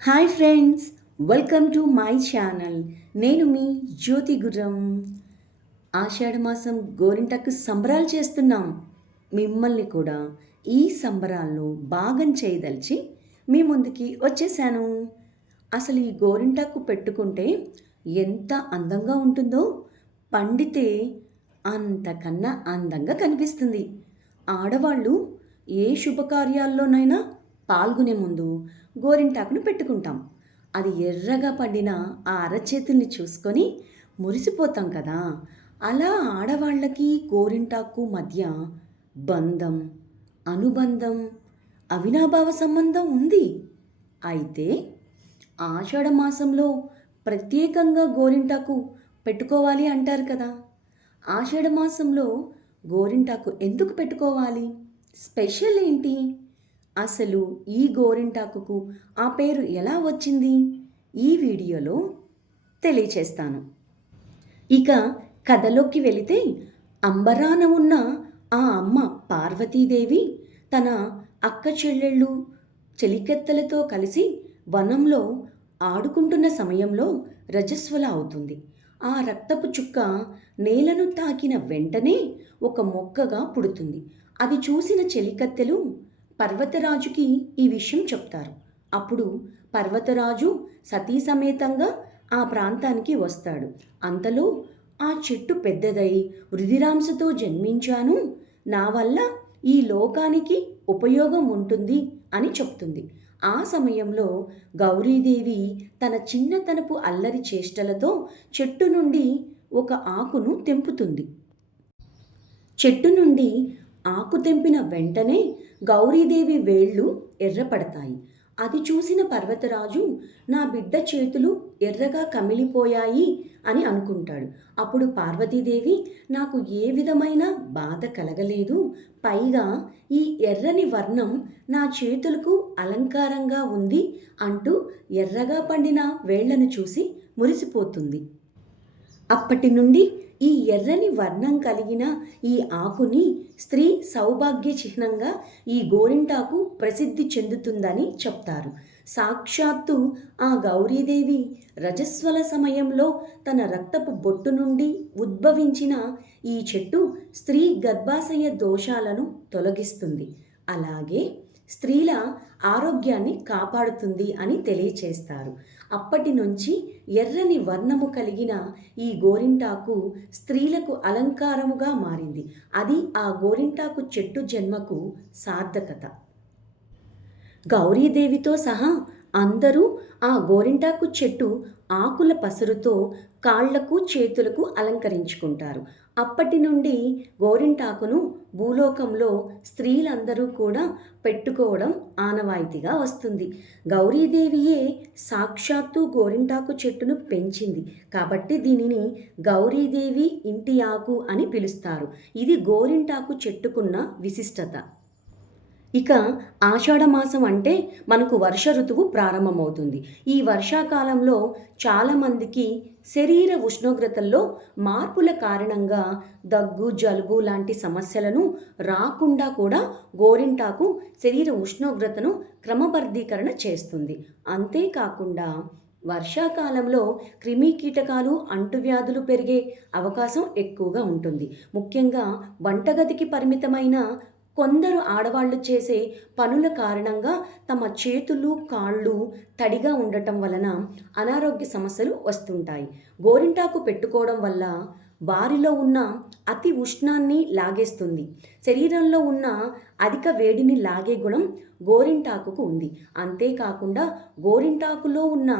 Hi friends welcome to my channel. నేను మీ జ్యోతి గుర్రం. ఆషాఢమాసం గోరింటకు సంబరాలు చేస్తున్నాం. మిమ్మల్ని కూడా ఈ సంబరాల్లో భాగం చేయదలిచి మీ ముందుకి వచ్చేసాను అసలు ఈ గోరింటాకు పెట్టుకుంటే ఎంత అందంగా ఉంటుందో పండితే అంతకన్నా అందంగా కనిపిస్తుంది. ఆడవాళ్ళు ఏ శుభకార్యాల్లోనైనా పాల్గొనే ముందు గోరింటాకును పెట్టుకుంటాం. అది ఎర్రగా పడిన ఆ అరచేతుల్ని చూసుకొని మురిసిపోతాం కదా. అలా ఆడవాళ్ళకి గోరింటాకు మధ్య బంధం అనుబంధం అవినాభావ సంబంధం ఉంది. అయితే ఆషాఢ మాసంలో ప్రత్యేకంగా గోరింటాకు పెట్టుకోవాలి అంటారు కదా. ఆషాఢ మాసంలో గోరింటాకు ఎందుకు పెట్టుకోవాలి? స్పెషల్ ఏంటి? అసలు ఈ గోరింటాకుకు ఆ పేరు ఎలా వచ్చింది? ఈ వీడియోలో తెలియచేస్తాను. ఇక కథలోకి వెళితే అంబరాన ఉన్న ఆ అమ్మ పార్వతీదేవి తన అక్క చెల్లెళ్ళు చెలికెత్తలతో కలిసి వనంలో ఆడుకుంటున్న సమయంలో రజస్వల అవుతుంది. ఆ రక్తపు చుక్క నేలను తాకిన వెంటనే ఒక మొక్కగా పుడుతుంది. అది చూసిన చెలికత్తెలు పర్వతరాజుకి ఈ విషయం చెప్తారు. అప్పుడు పర్వతరాజు సతీ సమేతంగా ఆ ప్రాంతానికి వస్తాడు. అంతలో ఆ చెట్టు పెద్దదై వృధిరాంశతో జన్మించాను. నా వల్ల ఈ లోకానికి ఉపయోగం ఉంటుంది అని చెప్తుంది. ఆ సమయంలో గౌరీదేవి తన చిన్నతనపు అల్లరి చేష్టలతో చెట్టు నుండి ఒక ఆకును తెంపుతుంది. చెట్టు నుండి ఆకు తెంపిన వెంటనే గౌరీదేవి వేళ్ళు ఎర్రపడతాయి. అది చూసిన పర్వతరాజు నా బిడ్డ చేతులు ఎర్రగా కమిలిపోయాయి అని అనుకుంటాడు. అప్పుడు పార్వతీదేవి నాకు ఏ విధమైన బాధ కలగలేదు. పైగా ఈ ఎర్రని వర్ణం నా చేతులకు అలంకారంగా ఉంది అంటూ ఎర్రగా పండిన వేళ్ళను చూసి మురిసిపోతుంది. అప్పటి నుండి ఈ ఎర్రని వర్ణం కలిగిన ఈ ఆకుని స్త్రీ సౌభాగ్య చిహ్నంగా ఈ గోరింటాకు ప్రసిద్ధి చెందుతుందని చెప్తారు. సాక్షాత్తు ఆ గౌరీదేవి రజస్వల సమయంలో తన రక్తపు బొట్టు నుండి ఉద్భవించిన ఈ చెట్టు స్త్రీ గర్భాశయ దోషాలను తొలగిస్తుంది. అలాగే స్త్రీల ఆరోగ్యాన్ని కాపాడుతుంది అని తెలియచేస్తారు. అప్పటి నుంచి ఎర్రని వర్ణము కలిగిన ఈ గోరింటాకు స్త్రీలకు అలంకారముగా మారింది. అది ఆ గోరింటాకు చెట్టు జన్మకు సార్థకత. గౌరీదేవితో సహా అందరూ ఆ గోరింటాకు చెట్టు ఆకుల పసరుతో కాళ్ళకు చేతులకు అలంకరించుకుంటారు. అప్పటి నుండి గోరింటాకును భూలోకంలో స్త్రీలందరూ కూడా పెట్టుకోవడం ఆనవాయితీగా వస్తుంది. గౌరీదేవియే సాక్షాత్తు గోరింటాకు చెట్టును పెంచింది. కాబట్టి దీనిని గౌరీదేవి ఇంటి ఆకు అని పిలుస్తారు. ఇది గోరింటాకు చెట్టుకున్న విశిష్టత. ఇక ఆషాఢమాసం అంటే మనకు వర్ష ఋతువు ప్రారంభమవుతుంది. ఈ వర్షాకాలంలో చాలామందికి శరీర ఉష్ణోగ్రతల్లో మార్పుల కారణంగా దగ్గు జలుబు లాంటి సమస్యలను రాకుండా కూడా గోరింటాకు శరీర ఉష్ణోగ్రతను క్రమబద్ధీకరణ చేస్తుంది. అంతేకాకుండా వర్షాకాలంలో క్రిమి కీటకాలు అంటువ్యాధులు పెరిగే అవకాశం ఎక్కువగా ఉంటుంది. ముఖ్యంగా వంటగదికి పరిమితమైన కొందరు ఆడవాళ్ళు చేసే పనుల కారణంగా తమ చేతులు కాళ్ళు తడిగా ఉండటం వలన అనారోగ్య సమస్యలు వస్తుంటాయి. గోరింటాకు పెట్టుకోవడం వల్ల వారిలో ఉన్న అతి ఉష్ణాన్ని లాగేస్తుంది. శరీరంలో ఉన్న అధిక వేడిని లాగే గుణం గోరింటాకుకు ఉంది. అంతేకాకుండా గోరింటాకులో ఉన్న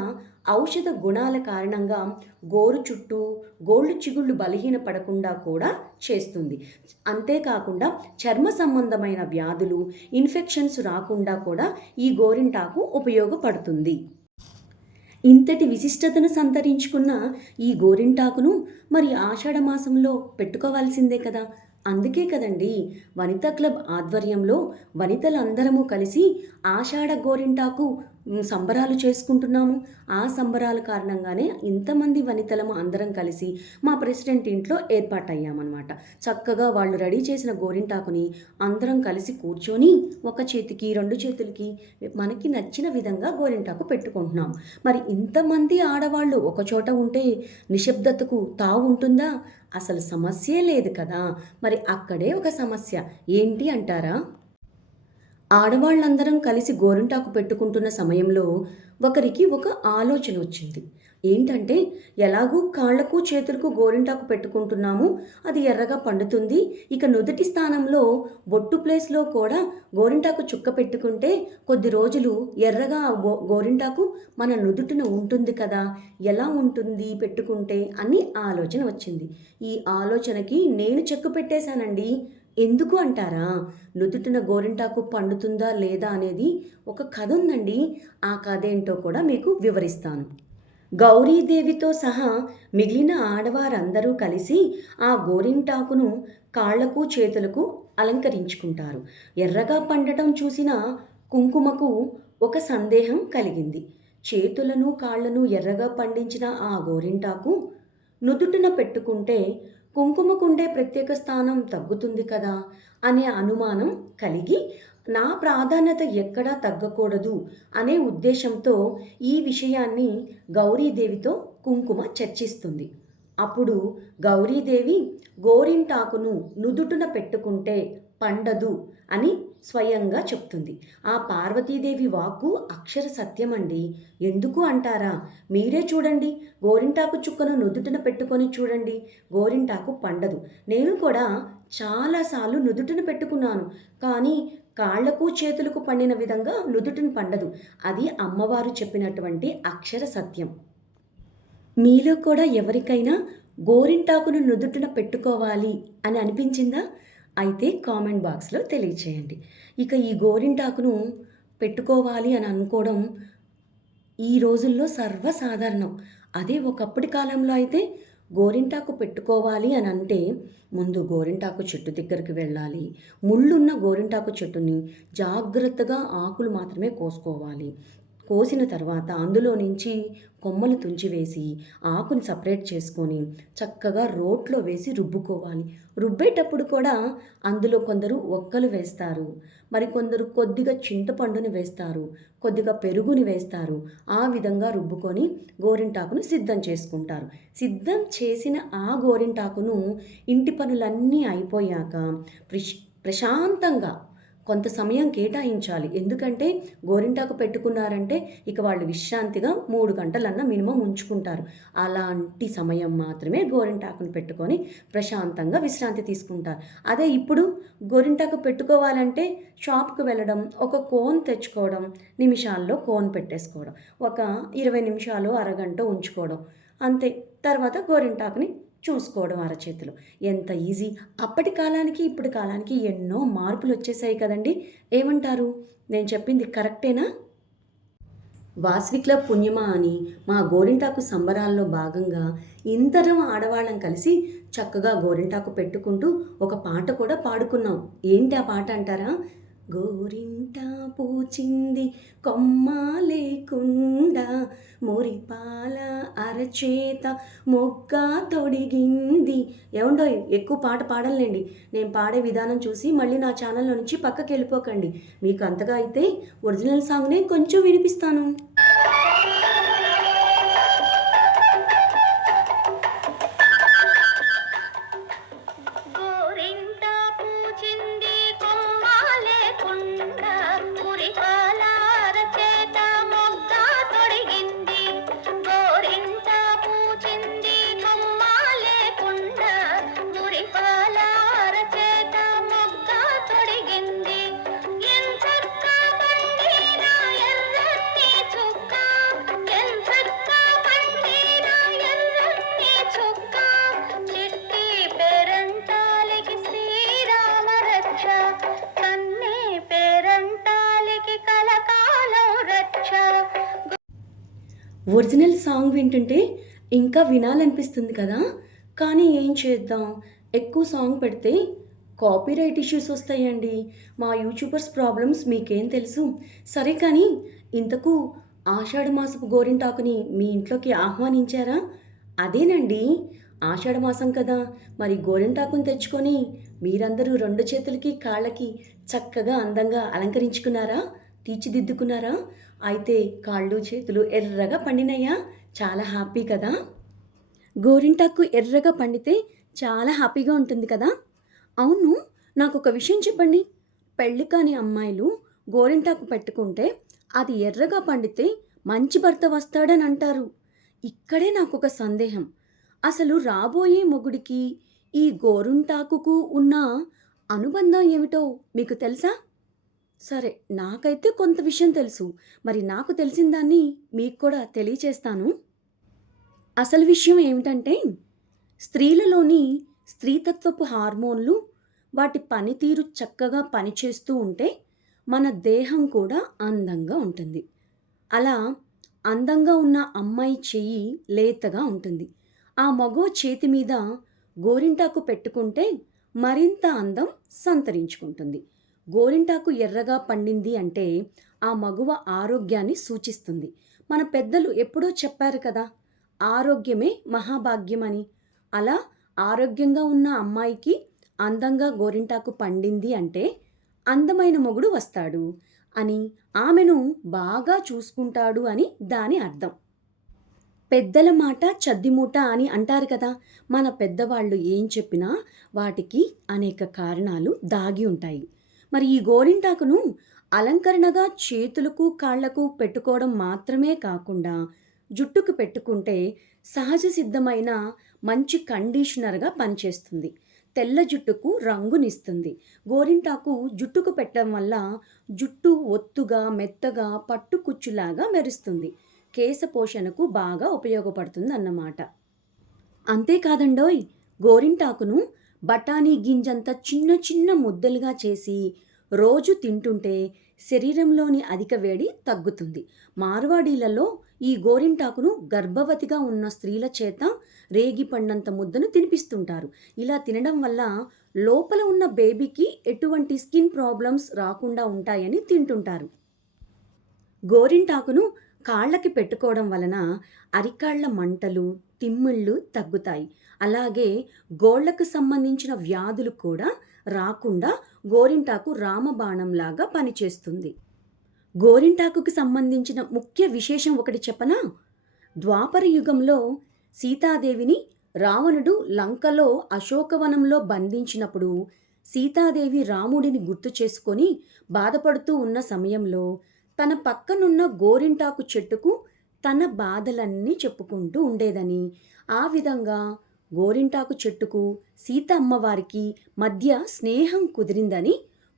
ఔషధ గుణాల కారణంగా గోరు చుట్టూ గోళ్ళు చిగుళ్ళు బలహీన పడకుండా కూడా చేస్తుంది. అంతేకాకుండా చర్మ సంబంధమైన వ్యాధులు ఇన్ఫెక్షన్స్ రాకుండా కూడా ఈ గోరింటాకు ఉపయోగపడుతుంది. ఇంతటి విశిష్టతను సంతరించుకున్న ఈ గోరింటాకును మరి ఆషాఢ మాసంలో పెట్టుకోవాల్సిందే కదా? అందుకే కదండి వనిత క్లబ్ ఆధ్వర్యంలో వనితలందరము కలిసి ఆషాఢ గోరింటాకు సంబరాలు చేసుకుంటున్నాము. ఆ సంబరాల కారణంగానే ఇంతమంది వనితలము అందరం కలిసి మా ప్రెసిడెంట్ ఇంట్లో ఏర్పాటయ్యామన్నమాట. చక్కగా వాళ్ళు రెడీ చేసిన గోరింటాకుని అందరం కలిసి కూర్చొని ఒక చేతికి రెండు చేతులకి మనకి నచ్చిన విధంగా గోరింటాకు పెట్టుకుంటున్నాం. మరి ఇంతమంది ఆడవాళ్ళు ఒకచోట ఉంటే నిశ్శబ్దతకు తావు ఉంటుందా? అసలు సమస్యే లేదు కదా. మరి అక్కడే ఒక సమస్య. ఏంటి అంటారా? ఆడవాళ్ళందరం కలిసి గోరింటాకు పెట్టుకుంటున్న సమయంలో ఒకరికి ఒక ఆలోచన వచ్చింది. ఏంటంటే ఎలాగూ కాళ్ళకు చేతులకు గోరింటాకు పెట్టుకుంటున్నాము అది ఎర్రగా పండుతుంది ఇక నుదుటి స్థానంలో బొట్టు ప్లేస్లో కూడా గోరింటాకు చుక్క పెట్టుకుంటే కొద్ది రోజులు ఎర్రగా గో గోరింటాకు మన నుదుటిన ఉంటుంది కదా ఎలా ఉంటుంది పెట్టుకుంటే అని ఆలోచన వచ్చింది. ఈ ఆలోచనకి నేను చెక్కు పెట్టేశానండి. ఎందుకు అంటారా? నుదుటిన గోరింటాకు పండుతుందా లేదా అనేది ఒక కథ ఉందండి. ఆ కథ ఏంటో కూడా మీకు వివరిస్తాను. గౌరీదేవితో సహా మిగిలిన ఆడవారందరూ కలిసి ఆ గోరింటాకును కాళ్ళకు చేతులకు అలంకరించుకుంటారు. ఎర్రగా పండటం చూసిన కుంకుమకు ఒక సందేహం కలిగింది. చేతులను కాళ్ళను ఎర్రగా పండించిన ఆ గోరింటాకు నుదుటిన పెట్టుకుంటే కుంకుమకుండే ప్రత్యేక స్థానం తగ్గుతుంది కదా అనే అనుమానం కలిగి నా ప్రాధాన్యత ఎక్కడా తగ్గకూడదు అనే ఉద్దేశంతో ఈ విషయాన్ని గౌరీదేవితో కుంకుమ చర్చిస్తుంది. అప్పుడు గౌరీదేవి గోరింటాకును నుదుటున పెట్టుకుంటే పండదు అని స్వయంగా చెప్తుంది. ఆ పార్వతీదేవి వాక్కు అక్షర సత్యమండి. ఎందుకు అంటారా? మీరే చూడండి. గోరింటాకు చుక్కను నుదుటిన పెట్టుకొని చూడండి. గోరింటాకు పండదు. నేను కూడా చాలాసార్లు నుదుటిన పెట్టుకున్నాను. కానీ కాళ్ళకు చేతులకు పండిన విధంగా నుదుటిని పండదు. అది అమ్మవారు చెప్పినటువంటి అక్షర సత్యం. మీలో కూడా ఎవరికైనా గోరింటాకును నుదుటిన పెట్టుకోవాలి అని అనిపించిందా? అయితే కామెంట్ బాక్స్లో తెలియచేయండి. ఇక ఈ గోరింటాకును పెట్టుకోవాలి అని అనుకోవడం ఈ రోజుల్లో సర్వసాధారణం. అదే ఒకప్పటి కాలంలో అయితే గోరింటాకు పెట్టుకోవాలి అని అంటే ముందు గోరింటాకు చెట్టు దగ్గరికి వెళ్ళాలి. ముళ్ళున్న గోరింటాకు చెట్టుని జాగ్రత్తగా ఆకులు మాత్రమే కోసుకోవాలి. కోసిన తర్వాత అందులో నుంచి కొమ్మలు తుంచివేసి ఆకుని సపరేట్ చేసుకొని చక్కగా రోట్లో వేసి రుబ్బుకోవాలి. రుబ్బేటప్పుడు కూడా అందులో కొందరు ఒక్కలు వేస్తారు. మరి కొందరు కొద్దిగా చింతపండుని వేస్తారు కొద్దిగా పెరుగుని వేస్తారు. ఆ విధంగా రుబ్బుకొని గోరింటాకును సిద్ధం చేసుకుంటారు. సిద్ధం చేసిన ఆ గోరింటాకును ఇంటి పనులన్నీ అయిపోయాక ప్రశాంతంగా కొంత సమయం కేటాయించాలి. ఎందుకంటే గోరింటాకు పెట్టుకున్నారంటే ఇక వాళ్ళు విశ్రాంతిగా మూడు గంటలన్నా మినిమం ఉంచుకుంటారు. అలాంటి సమయం మాత్రమే గోరింటాకును పెట్టుకొని ప్రశాంతంగా విశ్రాంతి తీసుకుంటారు. అదే ఇప్పుడు గోరింటాకు పెట్టుకోవాలంటే షాప్కి వెళ్ళడం ఒక కోన్ తెచ్చుకోవడం నిమిషాల్లో కోన్ పెట్టేసుకోవడం ఒక ఇరవై నిమిషాలు అరగంట ఉంచుకోవడం అంతే. తర్వాత గోరింటాకుని చూసుకోవడం అరచేతిలో. ఎంత ఈజీ. అప్పటి కాలానికి ఇప్పటి కాలానికి ఎన్నో మార్పులు వచ్చేసాయి కదండి. ఏమంటారు? నేను చెప్పింది కరెక్టేనా? వాస్విక్ల పుణ్యమా అని మా గోరింటాకు సంబరాల్లో భాగంగా ఇంతరం ఆడవాళ్ళం కలిసి చక్కగా గోరింటాకు పెట్టుకుంటూ ఒక పాట కూడా పాడుకున్నాం. ఏంటి ఆ పాట అంటారా? గోరింట పూచింది కొమ్మ లేకుండా మురిపాల అరచేత మొగ్గ తొడిగింది. ఏమండో ఎక్కువ పాట పాడలేండి నేను పాడే విధానం చూసి మళ్ళీ నా ఛానల్లో నుంచి పక్కకి వెళ్ళిపోకండి మీకు అంతగా అయితే ఒరిజినల్ సాంగ్నే కొంచెం వినిపిస్తాను. ఒరిజినల్ సాంగ్ వింటుంటే ఇంకా వినాలనిపిస్తుంది కదా. కానీ ఏం చేద్దాం? ఎక్కువ సాంగ్ పెడితే కాపీరైట్ ఇష్యూస్ వస్తాయండి. మా యూట్యూబర్స్ ప్రాబ్లమ్స్ మీకేం తెలుసు? సరే కానీ ఇంతకు ఆషాఢమాసపు గోరింటాకుని మీ ఇంట్లోకి ఆహ్వానించారా? అదేనండి. ఆషాఢమాసం కదా. మరి గోరింటాకుని తెచ్చుకొని మీరందరూ రెండు చేతులకి కాళ్ళకి చక్కగా అందంగా అలంకరించుకున్నారా? తీర్చిదిద్దుకున్నారా? అయితే కాళ్ళు చేతులు ఎర్రగా పండినయ్యా. చాలా హ్యాపీ కదా. గోరింటాకు ఎర్రగా పండితే చాలా హ్యాపీగా ఉంటుంది కదా. అవును నాకు ఒక విషయం చెప్పండి. పెళ్ళి కాని అమ్మాయిలు గోరింటాకు పెట్టుకుంటే అది ఎర్రగా పండితే మంచి భర్త వస్తాడని అంటారు. ఇక్కడే నాకు ఒక సందేహం. అసలు రాబోయే మొగుడికి ఈ గోరింటాకుకు ఉన్న అనుబంధం ఏమిటో మీకు తెలుసా? సరే నాకైతే కొంత విషయం తెలుసు. మరి నాకు తెలిసిన దాన్ని మీకు కూడా తెలియచేస్తాను. అసలు విషయం ఏమిటంటే స్త్రీలలోని స్త్రీతత్వపు హార్మోన్లు వాటి పనితీరు చక్కగా పనిచేస్తూ ఉంటే మన దేహం కూడా అందంగా ఉంటుంది. అలా అందంగా ఉన్న అమ్మాయి చెయ్యి లేతగా ఉంటుంది. ఆ మగవ చేతి మీద గోరింటాకు పెట్టుకుంటే మరింత అందం సంతరించుకుంటుంది. గోరింటాకు ఎర్రగా పండింది అంటే ఆ మగువ ఆరోగ్యాన్ని సూచిస్తుంది. మన పెద్దలు ఎప్పుడో చెప్పారు కదా ఆరోగ్యమే మహాభాగ్యమని. అలా ఆరోగ్యంగా ఉన్న అమ్మాయికి అందంగా గోరింటాకు పండింది అంటే అందమైన మొగుడు వస్తాడు అని ఆమెను బాగా చూసుకుంటాడు అని దాని అర్థం. పెద్దల మాట చద్దిమూట అని అంటారు కదా మన పెద్దవాళ్ళు ఏం చెప్పినా వాటికి అనేక కారణాలు దాగి ఉంటాయి. మరి ఈ గోరింటాకును అలంకరణగా చేతులకు కాళ్ళకు పెట్టుకోవడం మాత్రమే కాకుండా జుట్టుకు పెట్టుకుంటే సహజ సిద్ధమైన మంచి కండిషనర్గా పనిచేస్తుంది. తెల్ల జుట్టుకు రంగునిస్తుంది. గోరింటాకు జుట్టుకు పెట్టడం వల్ల జుట్టు ఒత్తుగా మెత్తగా పట్టుకుచ్చులాగా మెరుస్తుంది. కేశ పోషణకు బాగా ఉపయోగపడుతుంది అన్నమాట అంతేకాదండోయ్ గోరింటాకును బఠానీ గింజంత చిన్న చిన్న ముద్దలుగా చేసి రోజు తింటుంటే శరీరంలోని అధిక వేడి తగ్గుతుంది. మార్వాడీలలో ఈ గోరింటాకును గర్భవతిగా ఉన్న స్త్రీల చేత రేగి పండంత ముద్దను తినిపిస్తుంటారు. ఇలా తినడం వల్ల లోపల ఉన్న బేబీకి ఎటువంటి స్కిన్ ప్రాబ్లమ్స్ రాకుండా ఉంటాయని తింటుంటారు. గోరింటాకును కాళ్ళకి పెట్టుకోవడం వలన అరికాళ్ళ మంటలు తిమ్మిళ్ళు తగ్గుతాయి. అలాగే గోళ్ళకు సంబంధించిన వ్యాధులు కూడా రాకుండా గోరింటాకు రామబాణంలాగా పనిచేస్తుంది. గోరింటాకుకి సంబంధించిన ముఖ్య విశేషం ఒకటి చెప్పనా? ద్వాపర యుగంలో సీతాదేవిని రావణుడు లంకలో అశోకవనంలో బంధించినప్పుడు సీతాదేవి రాముడిని గుర్తు చేసుకొని బాధపడుతూ ఉన్న సమయంలో తన పక్కనున్న గోరింటాకు చెట్టుకు తన బాధలన్నీ చెప్పుకుంటూ ఉండేదని. ఆ విధంగా గోరింటాకు చెట్టుకు సీత అమ్మవారికి మధ్య స్నేహం కుదిరిందని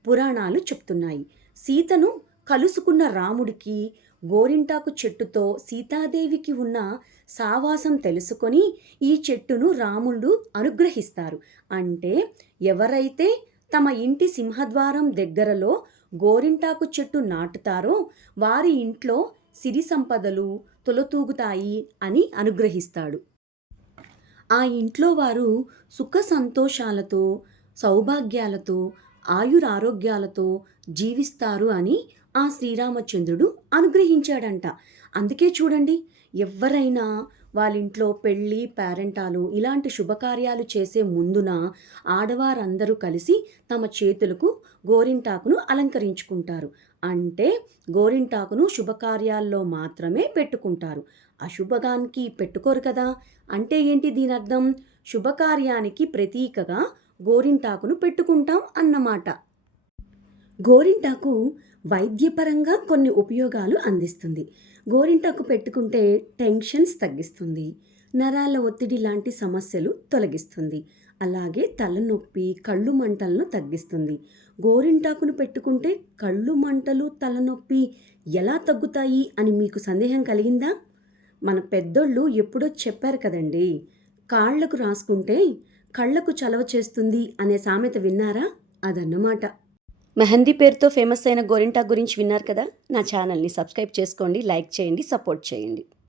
పురాణాలు చెప్తున్నాయి. సీతను కలుసుకున్న రాముడికి గోరింటాకు చెట్టుతో సీతాదేవికి ఉన్న సావాసం తెలుసుకొని ఈ చెట్టును రాముడు అనుగ్రహిస్తారు. అంటే ఎవరైతే తమ ఇంటి సింహద్వారం దగ్గరలో గోరింటాకు చెట్టు నాటుతారో వారి ఇంట్లో సిరి సంపదలు తొలతూగుతాయి అని అనుగ్రహిస్తాడు. ఆ ఇంట్లో వారు సుఖ సంతోషాలతో సౌభాగ్యాలతో ఆయురారోగ్యాలతో జీవిస్తారు అని ఆ శ్రీరామచంద్రుడు అనుగ్రహించాడంట. అందుకే చూడండి ఎవరైనా వాళ్ళ ఇంట్లో పెళ్ళి పేరెంటాలు ఇలాంటి శుభకార్యాలు చేసే ముందున ఆడవారందరూ కలిసి తమ చేతులకు గోరింటాకును అలంకరించుకుంటారు. అంటే గోరింటాకును శుభకార్యాల్లో మాత్రమే పెట్టుకుంటారు. అశుభగానికి పెట్టుకోరు కదా. అంటే ఏంటి దీని అర్థం? శుభకార్యానికి ప్రతీకగా గోరింటాకును పెట్టుకుంటాం అన్నమాట. గోరింటాకు వైద్యపరంగా కొన్ని ఉపయోగాలు అందిస్తుంది. గోరింటాకు పెట్టుకుంటే టెన్షన్స్ తగ్గిస్తుంది. నరాల ఒత్తిడి లాంటి సమస్యలు తొలగిస్తుంది. అలాగే తలనొప్పి కళ్ళు మంటలను తగ్గిస్తుంది. గోరింటాకును పెట్టుకుంటే కళ్ళు మంటలు తలనొప్పి ఎలా తగ్గుతాయి అని మీకు సందేహం కలిగిందా? మన పెద్దోళ్ళు ఎప్పుడో చెప్పారు కదండి కాళ్ళకు రాసుకుంటే కళ్ళకు చలవ చేస్తుంది అనే సామెత విన్నారా? అదన్నమాట. మెహందీ పేరుతో ఫేమస్ అయిన గోరింటా గురించి విన్నారు కదా? నా ఛానల్ని సబ్స్క్రైబ్ చేసుకోండి లైక్ చేయండి సపోర్ట్ చేయండి.